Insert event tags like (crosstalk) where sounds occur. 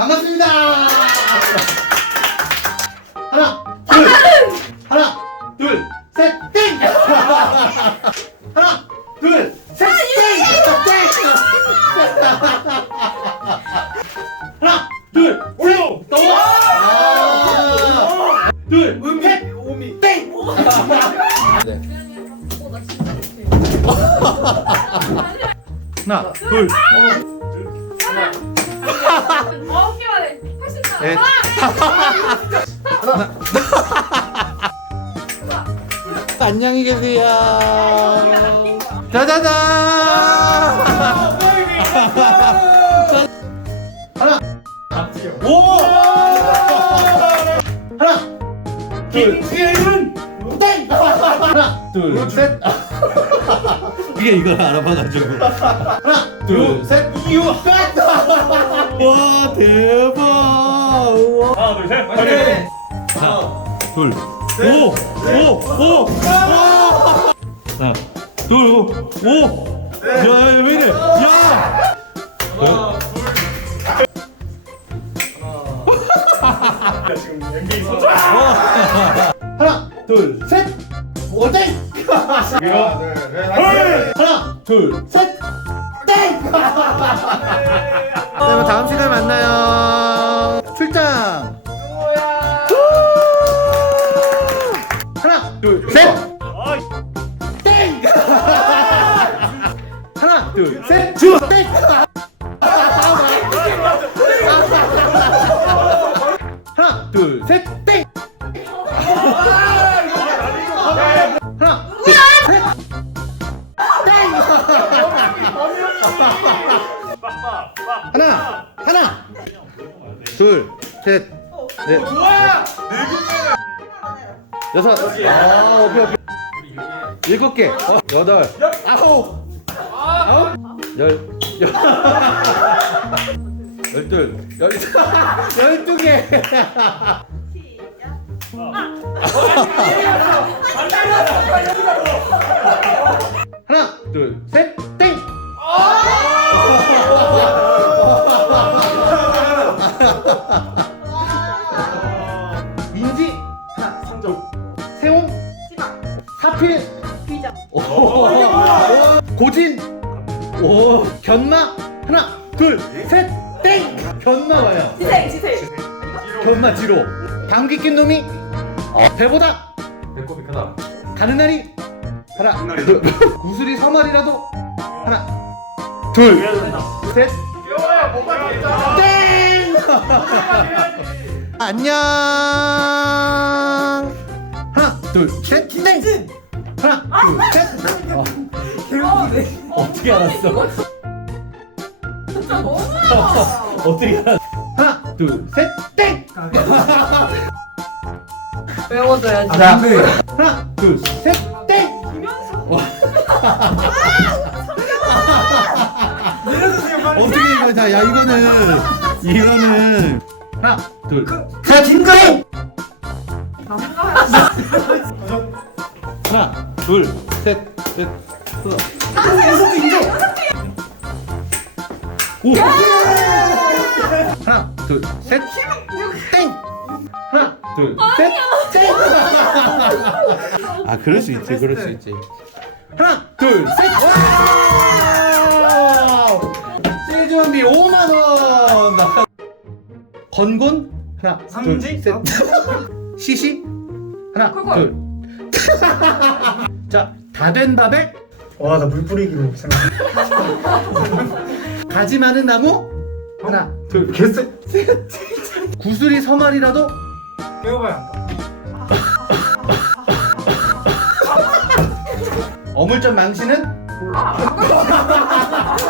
반갑습니다. 하나, 둘, 하나, 둘, 셋, 땡! 하나, 둘, 셋, 땡! 땡! 하나, 둘, 셋, 넘어! 아, 둘, 셋, 오미, 땡! 하나, 둘, 어, 할수 있어. 넷, 안녕히 계세요. 짜자잔! 하나, 오! 하나, 둘, 땡! 하나, 둘, 셋. 이게 이걸 알아봐가지고. (laughs) 하나, 둘, 셋. 이유, 셋. (laughs) 와 대박. 우와. 하나 둘 셋. 네. 둘오오오오. 하나 둘오오야왜 이래? 야! 지금 NBA 선수. 하나, 둘, 셋. 오, 땡! 하나, 둘, 셋. 땡! 네, 그럼 다음 시간에 만나요. 출장. 하나, 둘, 셋. 둘, 셋, 넷, 여섯, 아, 오케이, 오케이. 일곱 개, 어, 여덟, 아홉, 아홉, 열, 열, (laughs) 열둘, 열, (laughs) 열두 개. 하나, 둘, 셋, 비자. 오, 고진, 오, 견마, 하나, 둘, 셋, 땡! 견마 와요. 지생, 지생. 견마 지로. 감기 낀 놈이 배보다 배꼽이 크다. 가는 날이 하나, 둘, (laughs) 구슬이 서말이라도 하나, 둘, 셋. 땡! (laughs) 안녕. 하나, 둘, 셋, 땡! 하나, 둘, 셋. 어, 어, 네. 어떻게 알았어? 진짜 너무. (laughs) 어떻게 알았어? 하나, 둘, 셋, 땡! 외워줘야지. 자, 하나, 둘, 셋, 땡! (laughs) 어떻게 이거 자, 야 이거는 이거는 하나, 둘, 셋, 땡! (laughs) 하나, 둘, 셋, 넷, 다섯. 오. 하나, 둘, 셋, 땡. 하나, 둘, 셋, 땡. 아, 그럴 수 있지, 그럴 수 있지. 하나, 둘, 셋. 와우! 세준비 5만 원. 건곤 하나, 삼지? 둘, 셋. 시시 하나, 콜콜. 둘. (laughs) 자, 다 된 밥에 와, 나 물 뿌리기로 생각. 가지 많은 나무 하나, 둘, 개쎄. (laughs) 구슬이 서말이라도 깨워봐야 한다. (laughs) 어물전 망신은 아,